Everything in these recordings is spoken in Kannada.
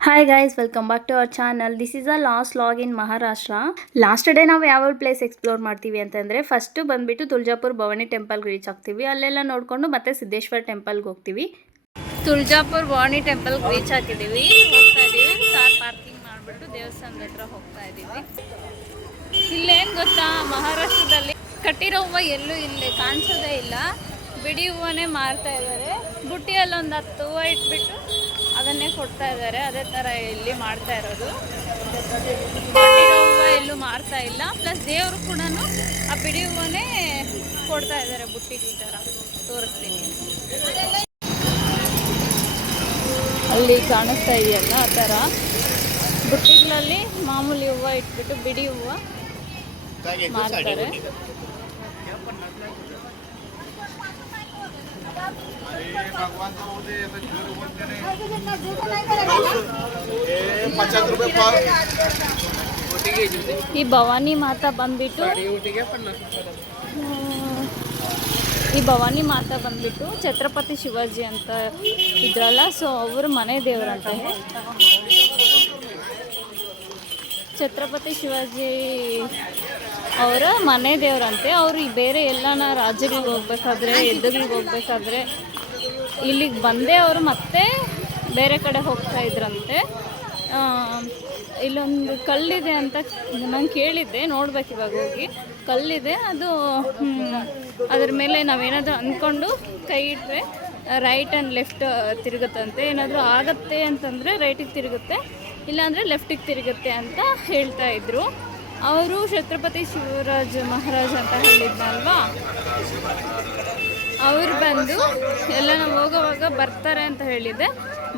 Hi guys, welcome back to our channel. This is our last vlog in Maharashtra. Last day ನಾವು ಯಾವ ಪ್ಲೇಸ್ ಎಕ್ಸ್ಪ್ಲೋರ್ ಮಾಡ್ತೀವಿ ಅಂತಂದರೆ ಫಸ್ಟು ಬಂದುಬಿಟ್ಟು ತುಳಜಾಪುರ ಭವಾನಿ ಟೆಂಪಲ್ಗೆ ರೀಚ್ ಆಗ್ತೀವಿ. ಅಲ್ಲೆಲ್ಲ ನೋಡಿಕೊಂಡು ಮತ್ತೆ ಸಿದ್ದೇಶ್ವರ ಟೆಂಪಲ್ಗೆ ಹೋಗ್ತೀವಿ. ತುಳಜಾಪುರ ಭವಾನಿ ಟೆಂಪಲ್ಗೆ ರೀಚ್ ಆಗಿದ್ದೀವಿ. ಹೋಗ್ತಾ ಇದ್ದೀವಿ, ಕಾರ್ ಪಾರ್ಕಿಂಗ್ ಮಾಡಿಬಿಟ್ಟು ದೇವಸ್ಥಾನದ ಹತ್ರ ಹೋಗ್ತಾ ಇದ್ದೀವಿ. ಇಲ್ಲೇನು ಗೊತ್ತಾ, ಮಹಾರಾಷ್ಟ್ರದಲ್ಲಿ ಕಟ್ಟಿರೋ ಹೂವು ಎಲ್ಲೂ ಇಲ್ಲಿ ಕಾಣಿಸೋದೇ ಇಲ್ಲ. ಬಿಡಿ ಹೂವನ್ನೇ ಮಾರ್ತಾ ಇದ್ದಾರೆ. ಬುಟ್ಟಿಯಲ್ಲಿ ಒಂದು 10 ಹೂವು ಇಟ್ಬಿಟ್ಟು ಅದನ್ನೇ ಕೊಡ್ತಾ ಇದ್ದಾರೆ. ಅದೇ ಥರ ಇಲ್ಲಿ ಮಾಡ್ತಾ ಇರೋದು. ಕಟ್ಟಿರೋ ಹೂವು ಎಲ್ಲೂ ಮಾರ್ತಾ ಇಲ್ಲ. ಪ್ಲಸ್ ದೇವರು ಕೂಡ ಆ ಬಿಡಿ ಹೂವನ್ನೇ ಕೊಡ್ತಾ ಇದ್ದಾರೆ ಬುಟ್ಟಿಗೆ. ಈ ಥರ ತೋರಿಸ್ತೀನಿ. ಅಲ್ಲಿ ಕಾಣಿಸ್ತಾ ಇದೆಯಲ್ಲ, ಆ ಥರ ಬುಟ್ಟಿಗಳಲ್ಲಿ ಮಾಮೂಲಿ ಹೂವು ಇಟ್ಬಿಟ್ಟು ಬಿಡಿ ಹೂವು ಮಾರ್ತಾರೆ. ಈ ಭವಾನಿ ಮಾತಾ ಬಂದ್ಬಿಟ್ಟು ಛತ್ರಪತಿ ಶಿವಾಜಿ ಅಂತ ಇದ್ರಲ್ಲ, ಸೊ ಅವ್ರ ಮನೆ ದೇವರಂತೆ. ಛತ್ರಪತಿ ಶಿವಾಜಿ ಅವರ ಮನೆ ದೇವರಂತೆ. ಅವರು ಬೇರೆ ಎಲ್ಲನ ರಾಜ್ಯಗಳಿಗೆ ಹೋಗ್ಬೇಕಾದ್ರೆ, ಯುದ್ಧಗಳಿಗೆ ಹೋಗ್ಬೇಕಾದ್ರೆ ಇಲ್ಲಿಗೆ ಬಂದೇ ಅವರು ಮತ್ತೆ ಬೇರೆ ಕಡೆ ಹೋಗ್ತಾ ಇದ್ರಂತೆ. ಇಲ್ಲೊಂದು ಕಲ್ಲಿದೆ ಅಂತ ನಾನು ಕೇಳಿದ್ದೆ, ನೋಡ್ಬೇಕು ಇವಾಗ ಹೋಗಿ. ಕಲ್ಲಿದೆ, ಅದು ಅದ್ರ ಮೇಲೆ ನಾವೇನಾದರೂ ಅಂದ್ಕೊಂಡು ಕೈ ಇಟ್ಟರೆ ರೈಟ್ ಆ್ಯಂಡ್ ಲೆಫ್ಟ್ ತಿರುಗುತ್ತಂತೆ. ಏನಾದರೂ ಆಗತ್ತೆ ಅಂತಂದರೆ ರೈಟಿಗೆ ತಿರುಗುತ್ತೆ, ಇಲ್ಲಾಂದರೆ ಲೆಫ್ಟಿಗೆ ತಿರುಗುತ್ತೆ ಅಂತ ಹೇಳ್ತಾ ಇದ್ರು. ಅವರು ಛತ್ರಪತಿ ಶಿವರಾಜ ಮಹಾರಾಜ್ ಅಂತ ಹೇಳಿದ್ನಲ್ವಾ, ಅವ್ರು ಬಂದು ಎಲ್ಲ ನಾವು ಹೋಗೋವಾಗ ಬರ್ತಾರೆ ಅಂತ ಹೇಳಿದ್ದೆ.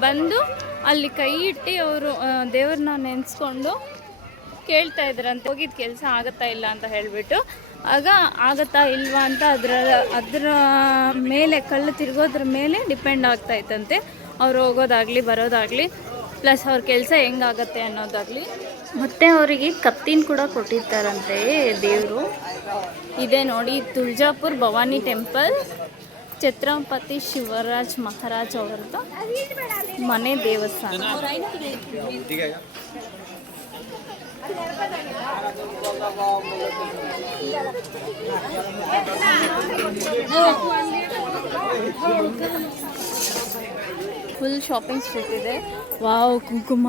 ಬಂದು ಅಲ್ಲಿ ಕೈ ಇಟ್ಟು ಅವರು ದೇವ್ರನ್ನ ನೆನೆಸ್ಕೊಂಡು ಕೇಳ್ತಾ ಇದ್ರಂತೆ, ಹೋಗಿದ್ದ ಕೆಲಸ ಆಗುತ್ತಾ ಇಲ್ಲ ಅಂತ ಹೇಳಿಬಿಟ್ಟು. ಆಗ ಆಗುತ್ತಾ ಇಲ್ವಾ ಅಂತ ಅದರ ಮೇಲೆ, ಕಲ್ಲು ತಿರುಗೋದ್ರ ಮೇಲೆ ಡಿಪೆಂಡ್ ಆಗ್ತಾ ಇತ್ತಂತೆ. ಅವ್ರು ಹೋಗೋದಾಗಲಿ ಬರೋದಾಗಲಿ, ಪ್ಲಸ್ ಅವ್ರ ಕೆಲಸ ಹೆಂಗಾಗತ್ತೆ ಅನ್ನೋದಾಗಲಿ. ಮತ್ತು ಅವರಿಗೆ ಕತ್ತಿನ ಕೂಡ ಕೊಟ್ಟಿರ್ತಾರಂತೆ ದೇವರು. ಇದೆ ನೋಡಿ, ತುಳಜಾಪುರ ಭವಾನಿ ಟೆಂಪಲ್, ಛತ್ರಪತಿ ಶಿವರಾಜ್ ಮಹಾರಾಜ್ ಅವರದ್ದು ಮನೆ ದೇವಸ್ಥಾನ. ಫುಲ್ ಶಾಪಿಂಗ್ ಸ್ಟ್ರೀಟ್ ಇದೆ. ವಾವ್, ಕುಂಕುಮ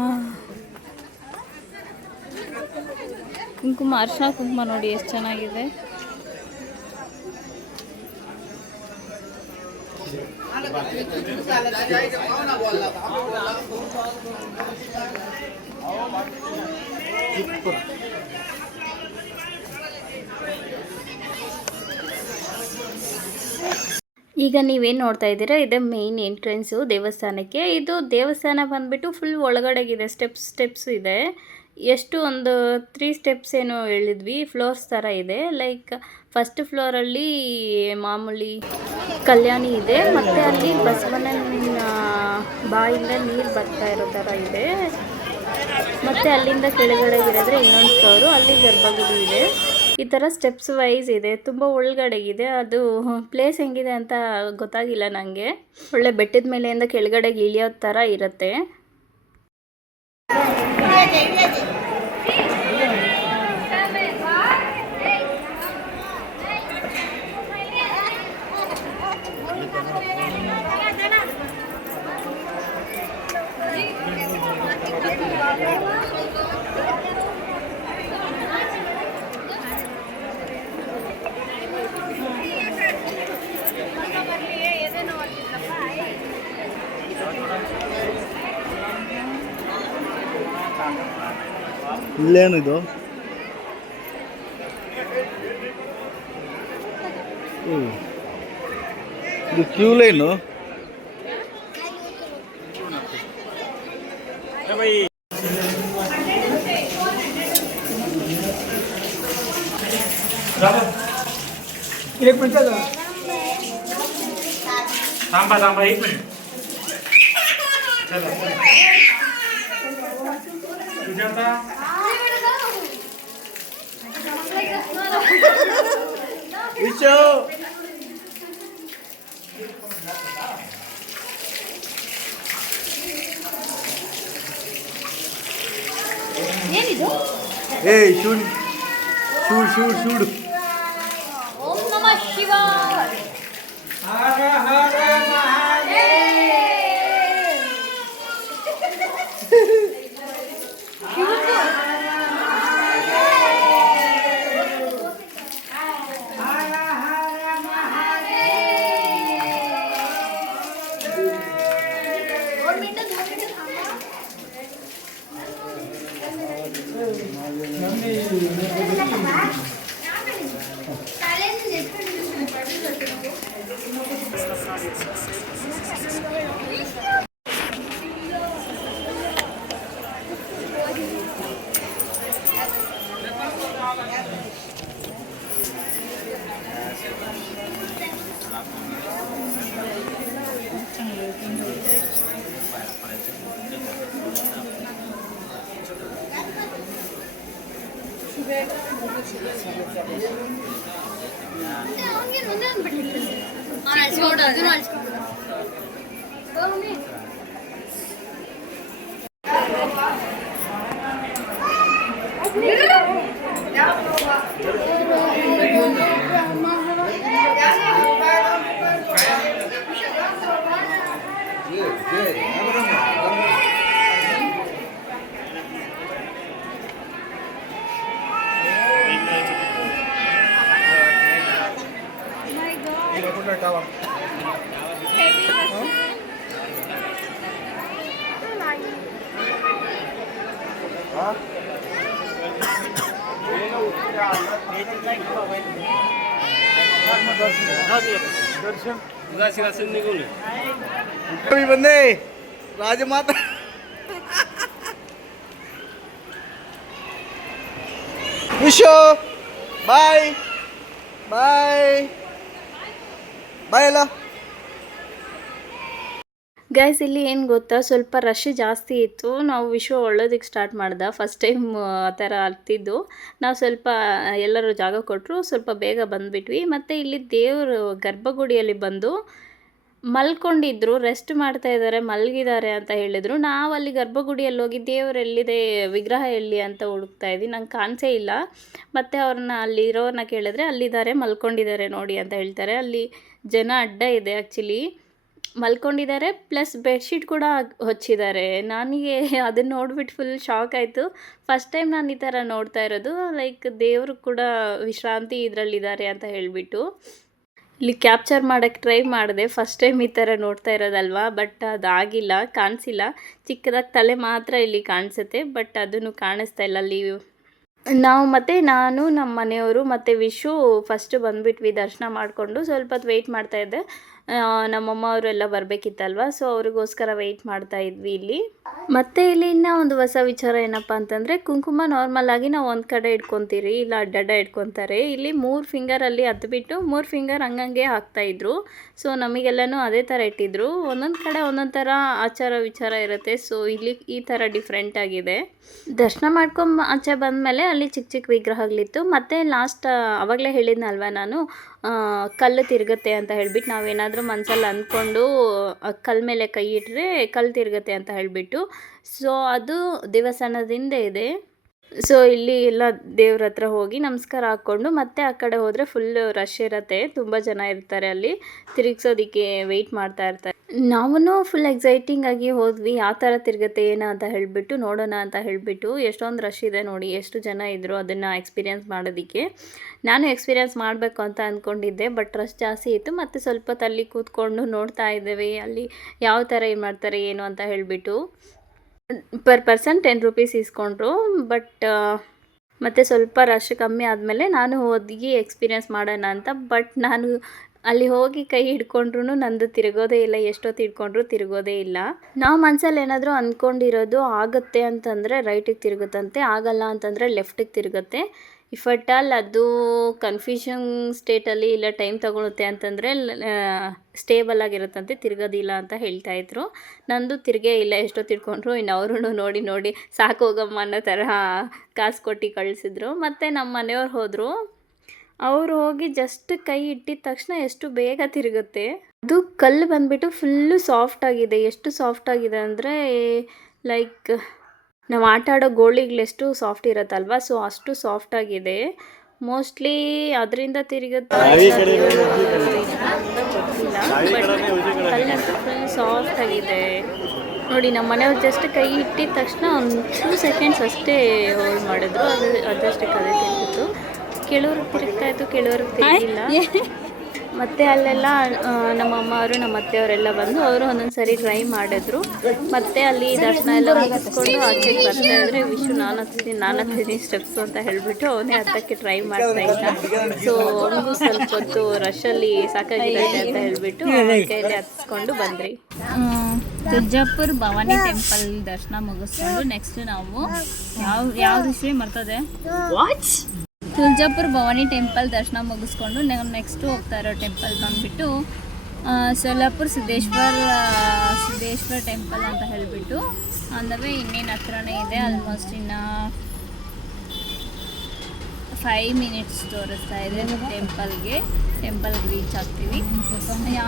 ಅರ್ಶಿನ ಕುಂಕುಮ ನೋಡಿ ಎಷ್ಟು ಚೆನ್ನಾಗಿದೆ. ಈಗ ನೀವೇನು ನೋಡ್ತಾ ಇದ್ದೀರಾ, ಇದೆ ಮೇನ್ ಎಂಟ್ರೆನ್ಸು ದೇವಸ್ಥಾನಕ್ಕೆ. ಇದು ದೇವಸ್ಥಾನ ಬಂದುಬಿಟ್ಟು ಫುಲ್ ಒಳಗಡೆಗಿದೆ. ಸ್ಟೆಪ್ಸ್ ಇದೆ. ಎಷ್ಟು ಒಂದು 3 ಸ್ಟೆಪ್ಸ್ ಏನೋ ಹೇಳಿದ್ವಿ, ಫ್ಲೋರ್ಸ್ ಥರ ಇದೆ. ಲೈಕ್ ಫಸ್ಟ್ ಫ್ಲೋರಲ್ಲಿ ಮಾಮೂಲಿ ಕಲ್ಯಾಣಿ ಇದೆ, ಮತ್ತು ಅಲ್ಲಿ ಬಸವಣ್ಣನ ಬಾಯಿಂದ ನೀರು ಬರ್ತಾ ಇರೋ ಥರ ಇದೆ. ಮತ್ತು ಅಲ್ಲಿಂದ ಕೆಳಗಡೆ ಇರೋದ್ರೆ ಇನ್ನೊಂದು ಫ್ಲೋರು, ಅಲ್ಲಿ ಗರ್ಭಗುಡಿ ಇದೆ. ಈ ಥರ ಸ್ಟೆಪ್ಸ್ ವೈಸ್ ಇದೆ. ತುಂಬ ಒಳಗಡೆಗಿದೆ. ಅದು ಪ್ಲೇಸ್ ಹೆಂಗಿದೆ ಅಂತ ಗೊತ್ತಾಗಿಲ್ಲ ನನಗೆ. ಒಳ್ಳೆ ಬೆಟ್ಟದ ಮೇಲೆಯಿಂದ ಕೆಳಗಡೆಗೆ ಇಳಿಯೋ ಥರ ಇರುತ್ತೆ. ಇಲ್ಲೇನಿದು? ಇದು ಕ್ಯೂ ಲೈನು. एक मिनट थांबा 1 मिनिट. चला सुजाता Icho. ಏನಿದು? ಏಯ್ ಶೂಡ್ ಶೂಡ್ ಶೂಡ್ ಶೂಡ್ ಓಂ ನಮಃ ಶಿವಾಯ. ಬಂದೆ ರಾಜಮಾತಾ ವಿಶೋ ಬಾಯ್ ಬಾಯ್ ಬಾಯ್ ಎಲ್ಲ. ಗೈಸ್ ಇಲ್ಲಿ ಏನು ಗೊತ್ತಾ, ಸ್ವಲ್ಪ ರಶ್ ಜಾಸ್ತಿ ಇತ್ತು. ನಾವು ವಿಶ್ವ ಒಳ್ಳೋದಕ್ಕೆ ಸ್ಟಾರ್ಟ್ ಮಾಡ್ದೆ. ಫಸ್ಟ್ ಟೈಮ್ ಆ ಥರ ಹತ್ತಿದ್ದು. ನಾವು ಸ್ವಲ್ಪ ಎಲ್ಲರೂ ಜಾಗ ಕೊಟ್ಟರು, ಸ್ವಲ್ಪ ಬೇಗ ಬಂದುಬಿಟ್ವಿ. ಮತ್ತು ಇಲ್ಲಿ ದೇವರು ಗರ್ಭಗುಡಿಯಲ್ಲಿ ಬಂದು ಮಲ್ಕೊಂಡಿದ್ರು, ರೆಸ್ಟ್ ಮಾಡ್ತಾ ಇದ್ದಾರೆ, ಮಲಗಿದ್ದಾರೆ ಅಂತ ಹೇಳಿದರು. ನಾವು ಅಲ್ಲಿ ಗರ್ಭಗುಡಿಯಲ್ಲಿ ಹೋಗಿ ದೇವರು ಎಲ್ಲಿದೆ, ವಿಗ್ರಹ ಎಲ್ಲಿ ಅಂತ ಹುಡುಕ್ತಾ ಇದ್ವಿ. ನಂಗೆ ಕಾಣಿಸೇ ಇಲ್ಲ. ಮತ್ತು ಅವ್ರನ್ನ ಅಲ್ಲಿರೋರನ್ನ ಕೇಳಿದ್ರೆ ಅಲ್ಲಿದ್ದಾರೆ, ಮಲ್ಕೊಂಡಿದ್ದಾರೆ ನೋಡಿ ಅಂತ ಹೇಳ್ತಾರೆ. ಅಲ್ಲಿ ಜನ ಅಡ್ಡ ಇದೆ ಆ್ಯಕ್ಚುಲಿ, ಮಲ್ಕೊಂಡಿದ್ದಾರೆ, ಪ್ಲಸ್ ಬೆಡ್ಶೀಟ್ ಕೂಡ ಹೊಚ್ಚಿದ್ದಾರೆ. ನನಗೆ ಅದನ್ನು ನೋಡ್ಬಿಟ್ಟು ಫುಲ್ ಶಾಕ್ ಆಯಿತು. ಫಸ್ಟ್ ಟೈಮ್ ನಾನು ಈ ಥರ ನೋಡ್ತಾ ಇರೋದು. ಲೈಕ್ ದೇವರು ಕೂಡ ವಿಶ್ರಾಂತಿ ಇದರಲ್ಲಿದ್ದಾರೆ ಅಂತ ಹೇಳಿಬಿಟ್ಟು ಇಲ್ಲಿ ಕ್ಯಾಪ್ಚರ್ ಮಾಡೋಕ್ಕೆ ಟ್ರೈ ಮಾಡಿದೆ. ಫಸ್ಟ್ ಟೈಮ್ ಈ ಥರ ನೋಡ್ತಾ ಇರೋದಲ್ವಾ, ಬಟ್ ಅದಾಗಿಲ್ಲ, ಕಾಣಿಸಿಲ್ಲ. ಚಿಕ್ಕದಾಗಿ ತಲೆ ಮಾತ್ರ ಇಲ್ಲಿ ಕಾಣಿಸುತ್ತೆ, ಬಟ್ ಅದನ್ನು ಕಾಣಿಸ್ತಾ ಇಲ್ಲ ಅಲ್ಲಿ. ನಾವು ಮತ್ತು ನಾನು, ನಮ್ಮ ಮನೆಯವರು ಮತ್ತು ವಿಶು ಫಸ್ಟು ಬಂದುಬಿಟ್ವಿ ದರ್ಶನ ಮಾಡಿಕೊಂಡು. ಸ್ವಲ್ಪ ಹೊತ್ತು ವೆಯ್ಟ್ ಮಾಡ್ತಾಯಿದ್ದೆ. ನಮ್ಮಮ್ಮ ಅವರೆಲ್ಲ ಬರಬೇಕಿತ್ತಲ್ವ, ಸೊ ಅವ್ರಿಗೋಸ್ಕರ ವೆಯ್ಟ್ ಮಾಡ್ತಾ ಇದ್ವಿ ಇಲ್ಲಿ. ಮತ್ತು ಇಲ್ಲಿ ಇನ್ನೂ ಒಂದು ಹೊಸ ವಿಚಾರ ಏನಪ್ಪ ಅಂತಂದರೆ, ಕುಂಕುಮ ನಾರ್ಮಲಾಗಿ ನಾವು ಒಂದು ಕಡೆ ಇಟ್ಕೊತೀರಿ, ಇಲ್ಲ ಅಡ್ಡಡ್ಡ ಇಟ್ಕೊತಾರೆ. ಇಲ್ಲಿ 3 ಫಿಂಗರಲ್ಲಿ ಹತ್ಬಿಟ್ಟು 3 ಫಿಂಗರ್ ಹಂಗಂಗೆ ಹಾಕ್ತಾಯಿದ್ರು. ಸೊ ನಮಗೆಲ್ಲನೂ ಅದೇ ಥರ ಇಟ್ಟಿದ್ರು. ಒಂದೊಂದು ಕಡೆ ಒಂದೊಂದು ಥರ ಆಚಾರ ವಿಚಾರ ಇರುತ್ತೆ. ಸೊ ಇಲ್ಲಿ ಈ ಥರ ಡಿಫ್ರೆಂಟ್ ಆಗಿದೆ. ದರ್ಶನ ಮಾಡ್ಕೊಂಡು ಆಚೆ ಬಂದಮೇಲೆ ಅಲ್ಲಿ ಚಿಕ್ಕ ಚಿಕ್ಕ ವಿಗ್ರಹಗಳಿತ್ತು. ಮತ್ತು ಲಾಸ್ಟ್ ಆವಾಗಲೇ ಹೇಳಿದ್ನಲ್ವ ನಾನು, ಕಲ್ಲು ತಿರುಗುತ್ತೆ ಅಂತ ಹೇಳ್ಬಿಟ್ಟು, ನಾವೇನಾದರೂ ಮನಸ್ಸಲ್ಲಿ ಅಂದ್ಕೊಂಡು ಕಲ್ಲು ಮೇಲೆ ಕೈ ಇಟ್ಟರೆ ಕಲ್ಲು ತಿರುಗುತ್ತೆ ಅಂತ ಹೇಳಿಬಿಟ್ಟು, ಸೊ ಅದು ದೇವಸ್ಥಾನದಿಂದ ಇದೆ. ಸೊ ಇಲ್ಲಿ ಎಲ್ಲ ದೇವ್ರ ಹತ್ರ ಹೋಗಿ ನಮಸ್ಕಾರ ಹಾಕ್ಕೊಂಡು ಮತ್ತೆ ಆ ಕಡೆ ಹೋದರೆ ಫುಲ್ ರಶ್ ಇರುತ್ತೆ, ತುಂಬ ಜನ ಇರ್ತಾರೆ ಅಲ್ಲಿ, ತಿರುಗಿಸೋದಕ್ಕೆ ವೆಯ್ಟ್ ಮಾಡ್ತಾ ಇರ್ತಾರೆ. ನಾವೂ ಫುಲ್ ಎಕ್ಸೈಟಿಂಗ್ ಆಗಿ ಹೋದ್ವಿ, ಯಾವ ಥರ ತಿರುಗುತ್ತೆ ಏನು ಅಂತ ಹೇಳಿಬಿಟ್ಟು ನೋಡೋಣ ಅಂತ ಹೇಳಿಬಿಟ್ಟು. ಎಷ್ಟೊಂದು ರಶ್ ಇದೆ ನೋಡಿ, ಎಷ್ಟು ಜನ ಇದ್ದರು ಅದನ್ನು ಎಕ್ಸ್ಪೀರಿಯೆನ್ಸ್ ಮಾಡೋದಕ್ಕೆ. ನಾನು ಎಕ್ಸ್ಪೀರಿಯೆನ್ಸ್ ಮಾಡಬೇಕು ಅಂತ ಅಂದ್ಕೊಂಡಿದ್ದೆ, ಬಟ್ ರಶ್ ಜಾಸ್ತಿ ಇತ್ತು. ಮತ್ತು ಸ್ವಲ್ಪ ಹೊತ್ತಲ್ಲಿ ಕೂತ್ಕೊಂಡು ನೋಡ್ತಾ ಇದ್ದೇವೆ ಅಲ್ಲಿ ಯಾವ ಥರ ಏನು ಮಾಡ್ತಾರೆ ಏನು ಅಂತ ಹೇಳಿಬಿಟ್ಟು. ಪರ್ ಪರ್ಸನ್ 10 ರೂಪೀಸ್ ಇಸ್ಕೊಂಡ್ರು. ಬಟ್ ಮತ್ತು ಸ್ವಲ್ಪ ರಶ್ ಕಮ್ಮಿ ಆದಮೇಲೆ ನಾನು ಹೋಗಿ ಎಕ್ಸ್ಪೀರಿಯೆನ್ಸ್ ಮಾಡೋಣ ಅಂತ. ಬಟ್ ನಾನು ಅಲ್ಲಿ ಹೋಗಿ ಕೈ ಹಿಡ್ಕೊಂಡ್ರು ನಂದು ತಿರುಗೋದೇ ಇಲ್ಲ, ಎಷ್ಟೊತ್ತು ಹಿಡ್ಕೊಂಡ್ರು ತಿರುಗೋದೇ ಇಲ್ಲ. ನಾವು ಮನಸ್ಸಲ್ಲಿ ಏನಾದರೂ ಅಂದ್ಕೊಂಡಿರೋದು ಆಗುತ್ತೆ ಅಂತಂದರೆ ರೈಟಿಗೆ ತಿರುಗುತ್ತಂತೆ, ಆಗಲ್ಲ ಅಂತಂದರೆ ಲೆಫ್ಟಿಗೆ ತಿರುಗುತ್ತೆ. ಇಫ್ ಅಟ್ ಆಲ್ ಅದು ಕನ್ಫ್ಯೂಷನ್ ಸ್ಟೇಟಲ್ಲಿ ಇಲ್ಲ ಟೈಮ್ ತೊಗೊಳುತ್ತೆ ಅಂತಂದರೆ ಸ್ಟೇಬಲ್ ಆಗಿರುತ್ತಂತೆ, ತಿರುಗೋದಿಲ್ಲ ಅಂತ ಹೇಳ್ತಾಯಿದ್ರು. ನಂದು ತಿರುಗೇ ಇಲ್ಲ, ಎಷ್ಟೋ ತಿಳ್ಕೊಂಡ್ರು. ಇನ್ನು ಅವರು ನೋಡಿ ನೋಡಿ ಸಾಕು ಹೋಗಮ್ಮ ಅನ್ನೋ ಥರ ಕಾಸು ಕೊಟ್ಟು ಕಳಿಸಿದ್ರು. ಮತ್ತು ನಮ್ಮ ಮನೆಯವ್ರು ಹೋದರು. ಅವರು ಹೋಗಿ ಜಸ್ಟ್ ಕೈ ಇಟ್ಟಿದ ತಕ್ಷಣ ಎಷ್ಟು ಬೇಗ ತಿರುಗುತ್ತೆ. ಅದು ಕಲ್ಲು ಬಂದುಬಿಟ್ಟು ಫುಲ್ಲು ಸಾಫ್ಟ್ ಆಗಿದೆ. ಎಷ್ಟು ಸಾಫ್ಟ್ ಆಗಿದೆ ಅಂದರೆ ಲೈಕ್ ನಾವು ಆಟ ಆಡೋ ಗೋಳಿಗಳೆಷ್ಟು ಸಾಫ್ಟ್ ಇರುತ್ತಲ್ವ, ಸೊ ಅಷ್ಟು ಸಾಫ್ಟ್ ಆಗಿದೆ. ಮೋಸ್ಟ್ಲಿ ಅದರಿಂದ ತಿರುಗುತ್ತಾ ಗೊತ್ತಿಲ್ಲ, ಬಟ್ ಕಲ್ಲಂತೂ ಫುಲ್ ಸಾಫ್ಟ್ ಆಗಿದೆ ನೋಡಿ. ನಮ್ಮ ಮನೆಯವ್ರು ಜಸ್ಟ್ ಕೈ ಇಟ್ಟಿದ ತಕ್ಷಣ ಒಂದು 2 ಸೆಕೆಂಡ್ಸ್ ಅಷ್ಟೇ ಹೋಲ್ಡ್ ಮಾಡಿದ್ರು, ಅದಷ್ಟೇ ಕಲೆ ತಿರುಗಿತು. ಕೆಲವ್ರಿಗೆ ತಿರುಗ್ತಾ ಇತ್ತು, ಕೆಲವ್ರಿಗೆ ತಿರುಗಿಲ್ಲ. ಮತ್ತು ಅಲ್ಲೆಲ್ಲ ನಮ್ಮ ಅಮ್ಮವರು ನಮ್ಮ ಅತ್ತೆಯವರೆಲ್ಲ ಬಂದು ಅವರು ಒಂದೊಂದು ಸರಿ ಟ್ರೈ ಮಾಡಿದ್ರು. ಮತ್ತು ಅಲ್ಲಿ ದರ್ಶನ ಎಲ್ಲ ಮುಗಿಸ್ಕೊಂಡು ಆಚೆಗೆ ಬರ್ತಾ ಇದ್ರೆ ವಿಶು ನಾನು ಹತ್ತೀನಿ ಸ್ಟೆಪ್ಸು ಅಂತ ಹೇಳಿಬಿಟ್ಟು ಅವನೇ ಹತ್ತಕ್ಕೆ ಟ್ರೈ ಮಾಡ್ತಾ ಇದ್ದ. ಸೊ ಅವನಿಗೂ ಸ್ವಲ್ಪ ಹೊತ್ತು ರಶಲ್ಲಿ ಸಾಕಾಗಿರುತ್ತೆ ಅಂತ ಹೇಳಿಬಿಟ್ಟು ಕೈಯಲ್ಲಿ ಹತ್ಸ್ಕೊಂಡು ಬಂದ್ರಿ. ತುಳಜಾಪುರ ಭವಾನಿ ಟೆಂಪಲ್ ದರ್ಶನ ಮುಗಿಸ್ಕೊಂಡು ನೆಕ್ಸ್ಟ್ ನಾವು ಯಾವ್ದು ವಿಷಯ ಮರ್ತದೆ, ತುಳಜಾಪುರ ಭವಾನಿ ಟೆಂಪಲ್ ದರ್ಶನ ಮುಗಿಸ್ಕೊಂಡು ನೆಕ್ಸ್ಟ್ ಹೋಗ್ತಾ ಇರೋ ಟೆಂಪಲ್ ಬಂದುಬಿಟ್ಟು ಸೋಲಾಪುರ ಸಿದ್ದೇಶ್ವರ ಟೆಂಪಲ್ ಅಂತ ಹೇಳಿಬಿಟ್ಟು ಅಂದವೇ ಇನ್ನೇನು ಹತ್ರನೇ ಇದೆ. ಆಲ್ಮೋಸ್ಟ್ ಇನ್ನು 5 ಮಿನಿಟ್ಸ್ ತೋರಿಸ್ತಾ ಇದೆ ಟೆಂಪಲ್ಗೆ ರೀಚ್ ಆಗ್ತೀವಿ.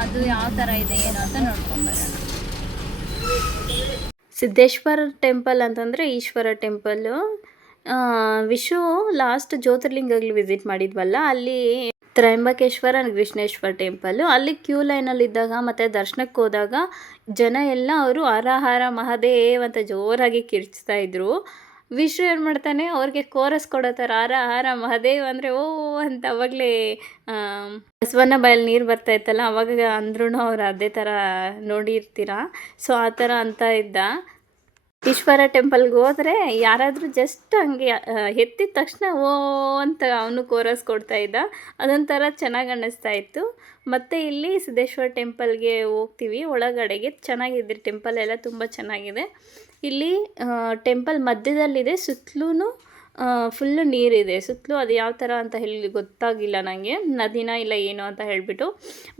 ಅದು ಯಾವ ಥರ ಇದೆ ಏನೋ ಅಂತ ನೋಡ್ಕೊಂಬರೋಣ. ಸಿದ್ದೇಶ್ವರ ಟೆಂಪಲ್ ಅಂತಂದರೆ ಈಶ್ವರ ಟೆಂಪಲ್ಲು. ವಿಶು ಲಾಸ್ಟ್ ಜ್ಯೋತಿರ್ಲಿಂಗಗಳು ವಿಸಿಟ್ ಮಾಡಿದ್ವಲ್ಲ, ಅಲ್ಲಿ ತ್ರಯಂಬಕೇಶ್ವರ ಕೃಷ್ಣೇಶ್ವರ ಟೆಂಪಲ್ಲು, ಅಲ್ಲಿ ಕ್ಯೂ ಲೈನಲ್ಲಿದ್ದಾಗ ಮತ್ತು ದರ್ಶನಕ್ಕೆ ಹೋದಾಗ ಜನ ಎಲ್ಲ ಅವರು ಹರ ಹರ ಮಹಾದೇವ್ ಅಂತ ಜೋರಾಗಿ ಕಿರ್ಚ್ತಾ ಇದ್ರು. ವಿಶು ಏನು ಮಾಡ್ತಾನೆ, ಅವ್ರಿಗೆ ಕೋರಸ್ ಕೊಡೋ ಥರ ಹರ ಹರ ಮಹಾದೇವ್ ಅಂದರೆ ಓ ಅಂತ ಅವಾಗಲೇ ಬಸವನ ಬಾಯಲ್ಲಿ ನೀರು ಬರ್ತಾ ಇತ್ತಲ್ಲ, ಅವಾಗ ಅಂದ್ರೂ ಅವ್ರು ಅದೇ ಥರ ನೋಡಿರ್ತೀರ. ಸೊ ಆ ಥರ ಅಂತ ಇದ್ದ. ಈಶ್ವರ ಟೆಂಪಲ್ಗೆ ಹೋದರೆ ಯಾರಾದರೂ ಜಸ್ಟ್ ಹಂಗೆ ಎತ್ತಿದ ತಕ್ಷಣ ಓ ಅಂತ ಅವನು ಕೋರಸ್ ಕೊಡ್ತಾ ಇದ್ದ. ಅದೊಂಥರ ಚೆನ್ನಾಗಿ ಅನ್ನಿಸ್ತಾ ಇತ್ತು. ಮತ್ತು ಇಲ್ಲಿ ಸಿದ್ದೇಶ್ವರ ಟೆಂಪಲ್ಗೆ ಹೋಗ್ತೀವಿ ಒಳಗಡೆಗೆ. ಚೆನ್ನಾಗಿದೆ ಟೆಂಪಲ್ ಎಲ್ಲ ತುಂಬ ಚೆನ್ನಾಗಿದೆ. ಇಲ್ಲಿ ಟೆಂಪಲ್ ಮಧ್ಯದಲ್ಲಿದೆ, ಸುತ್ತಲೂ ಫುಲ್ಲು ನೀರಿದೆ. ಸುತ್ತಲೂ ಅದು ಯಾವ ಥರ ಅಂತ ಹೇಳಿ ಗೊತ್ತಾಗಿಲ್ಲ ನನಗೆ, ನದಿನ ಇಲ್ಲ ಏನು ಅಂತ ಹೇಳಿಬಿಟ್ಟು.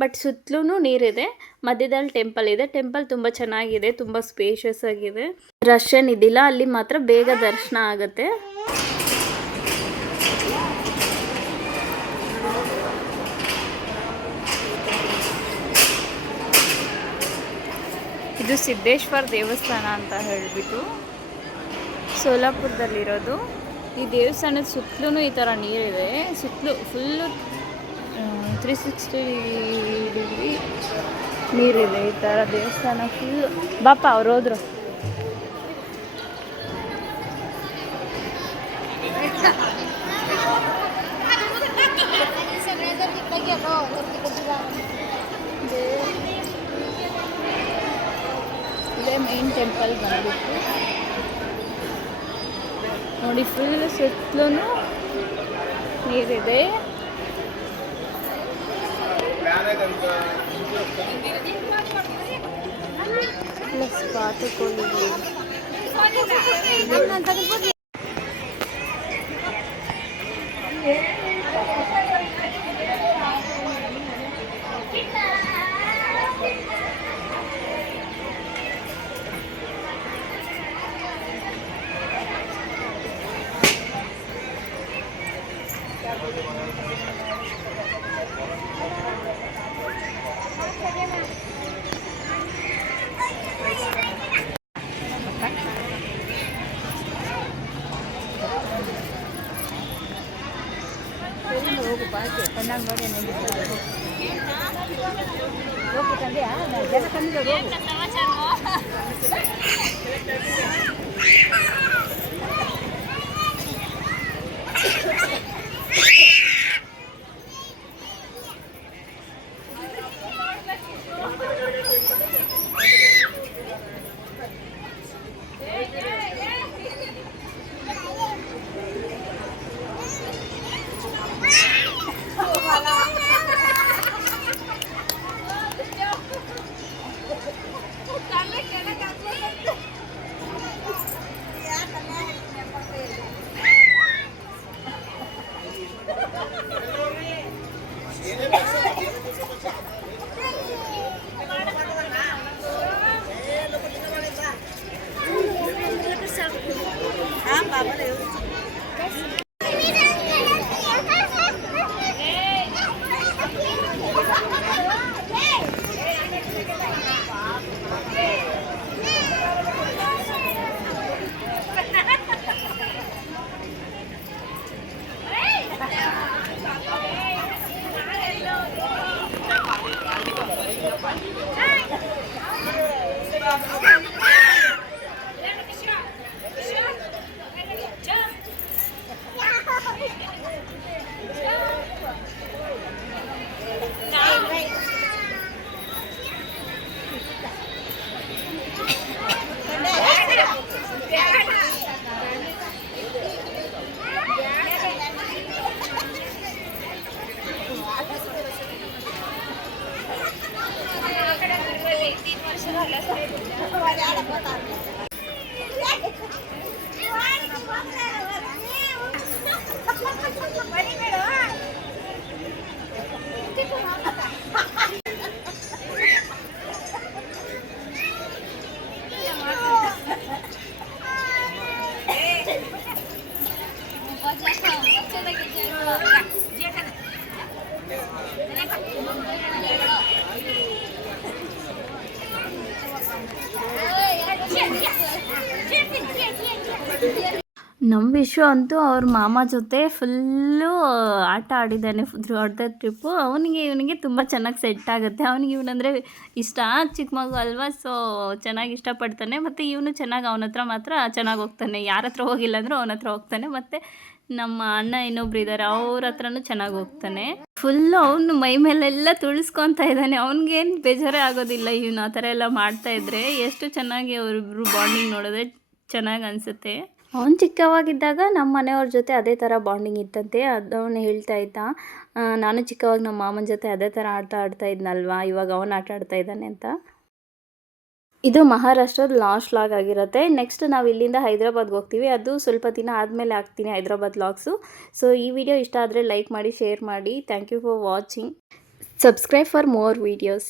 ಬಟ್ ಸುತ್ತಲೂ ನೀರಿದೆ, ಮಧ್ಯದಲ್ಲಿ ಟೆಂಪಲ್ ಇದೆ. ಟೆಂಪಲ್ ತುಂಬ ಚೆನ್ನಾಗಿದೆ, ತುಂಬ ಸ್ಪೇಷಿಯಸ್ ಆಗಿದೆ. ರಶ್ ಏನಿದ್ದಿಲ್ಲ, ಅಲ್ಲಿ ಮಾತ್ರ ಬೇಗ ದರ್ಶನ ಆಗುತ್ತೆ. ಇದು ಸಿದ್ದೇಶ್ವರ ದೇವಸ್ಥಾನ ಅಂತ ಹೇಳಿಬಿಟ್ಟು ಸೋಲಾಪುರದಲ್ಲಿರೋದು. ಈ ದೇವಸ್ಥಾನದ ಸುತ್ತಲೂ ಈ ಥರ ನೀರಿದೆ. ಸುತ್ತಲೂ ಫುಲ್ಲು 360 ಡಿಗ್ರಿ ನೀರಿದೆ. ಈ ಥರ ದೇವಸ್ಥಾನ ಫುಲ್ಲು. ಬಾಪ ಅವ್ರು ಹೋದ್ರು. ಇದೇ ಮೇನ್ ಟೆಂಪಲ್ ಬಂದ್ಬಿಟ್ಟು ನೋಡಿ, ಫುಲ್ ಸುತ್ತಲೂ ನೀರಿದೆ. ಪ್ಲಸ್ ಪಾತಕೋಳಿಗೆ ಹೋಗು ಬಾಕಿ ಕಣ್ಣಾಗ ನೋಡಿ ಹೋಗು ತಂದೆಯಾ ಜನ ಕಣ್ಣಿಗೆ ನಮ್ಮ ವಿಶ್ವ ಅಂತೂ ಅವ್ರ ಮಾಮ ಜೊತೆ ಫುಲ್ಲು ಆಟ ಆಡಿದ್ದಾನೆ ಥ್ರೂಔಟ್ ದ ಟ್ರಿಪ್ಪು. ಇವನಿಗೆ ತುಂಬ ಚೆನ್ನಾಗಿ ಸೆಟ್ ಆಗುತ್ತೆ. ಅವನಿಗೆ ಇವನಂದರೆ ಇಷ್ಟ, ಚಿಕ್ಕ ಮಗು ಅಲ್ವಾ, ಸೊ ಚೆನ್ನಾಗಿ ಇಷ್ಟಪಡ್ತಾನೆ. ಮತ್ತು ಇವನು ಚೆನ್ನಾಗಿ ಅವನ ಹತ್ರ ಮಾತ್ರ ಚೆನ್ನಾಗಿ ಹೋಗ್ತಾನೆ. ಯಾರ ಹತ್ರ ಹೋಗಿಲ್ಲ ಅಂದರೂ ಅವನ ಹತ್ರ ಹೋಗ್ತಾನೆ. ಮತ್ತು ನಮ್ಮ ಅಣ್ಣ ಇನ್ನೊಬ್ರು ಇದ್ದಾರೆ, ಅವ್ರ ಹತ್ರನೂ ಚೆನ್ನಾಗಿ ಹೋಗ್ತಾನೆ. ಫುಲ್ಲು ಅವನು ಮೈ ಮೇಲೆಲ್ಲ ತುಳಿಸ್ಕೊತಾ ಇದ್ದಾನೆ. ಅವ್ನಿಗೇನು ಬೇಜಾರೇ ಆಗೋದಿಲ್ಲ ಇವನು ಆ ಥರ ಎಲ್ಲ ಮಾಡ್ತಾಯಿದ್ರೆ. ಎಷ್ಟು ಚೆನ್ನಾಗಿ ಅವರಿಬ್ರು ಬಾಂಡಿಂಗ್ ನೋಡಿದ್ರೆ ಚೆನ್ನಾಗಿ ಅನಿಸುತ್ತೆ. ಅವ್ನು ಚಿಕ್ಕವಾಗಿದ್ದಾಗ ನಮ್ಮ ಮನೆಯವ್ರ ಜೊತೆ ಅದೇ ಥರ ಬಾಂಡಿಂಗ್ ಇತ್ತಂತೆ. ಅದು ಅವನು ಹೇಳ್ತಾ ಇದ್ದ, ನಾನು ಚಿಕ್ಕವಾಗ ನಮ್ಮ ಮಾಮನ ಜೊತೆ ಅದೇ ಥರ ಆಟ ಆಡ್ತಾ ಇದ್ನಲ್ವಾ, ಇವಾಗ ಅವನು ಆಟ ಆಡ್ತಾ ಇದ್ದಾನೆ ಅಂತ. ಇದು ಮಹಾರಾಷ್ಟ್ರದ ಲಾಸ್ಟ್ ವ್ಲಾಗ್ ಆಗಿರುತ್ತೆ. ನೆಕ್ಸ್ಟ್ ನಾವು ಇಲ್ಲಿಂದ ಹೈದ್ರಾಬಾದ್ಗೆ ಹೋಗ್ತೀವಿ. ಅದು ಸ್ವಲ್ಪ ದಿನ ಆದಮೇಲೆ ಹಾಕ್ತೀನಿ ಹೈದ್ರಾಬಾದ್ ವ್ಲಾಗ್ಸು. ಸೊ ಈ ವಿಡಿಯೋ ಇಷ್ಟ ಆದರೆ ಲೈಕ್ ಮಾಡಿ, ಶೇರ್ ಮಾಡಿ. Thank you for watching. Subscribe for more videos.